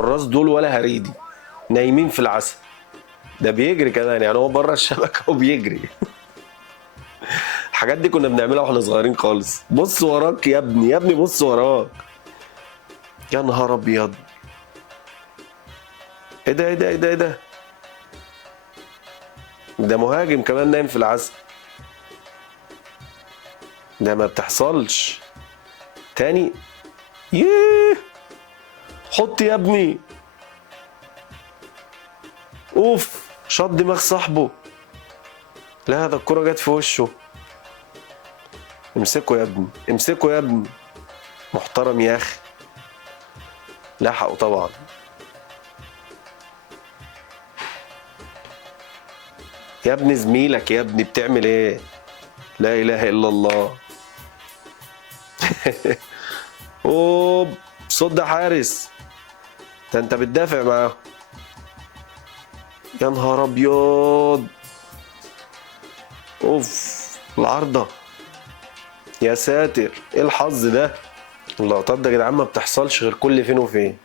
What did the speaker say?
الحراس دول ولا هريدي، نايمين في العسل. ده بيجري كمان، يعني هو بره الشبكه وبيجري. الحاجات دي كنا بنعملها واحنا صغيرين خالص. بص وراك يا ابني، يا ابني بص وراك. يا نهار ابيض، ايه ده ايه ده ايه ده ايه ده؟ ده مهاجم كمان نايم في العسل. ده ما بتحصلش تاني. ييه، حط يا ابني. اوف، شاط دماغ صاحبه. لا ده الكرة جت في وشه. امسكه يا ابني، امسكه يا ابني. محترم يا اخي. لحقه طبعا. يا ابني زميلك يا ابني، بتعمل ايه؟ لا اله الا الله. اوب، صد ده حارس. ده انت بتدافع معاه. يا نهار ابيض. اوف، العارضة. يا ساتر، ايه الحظ ده؟ اللقطات ده يا جدعان ما بتحصلش غير كل فين وفين.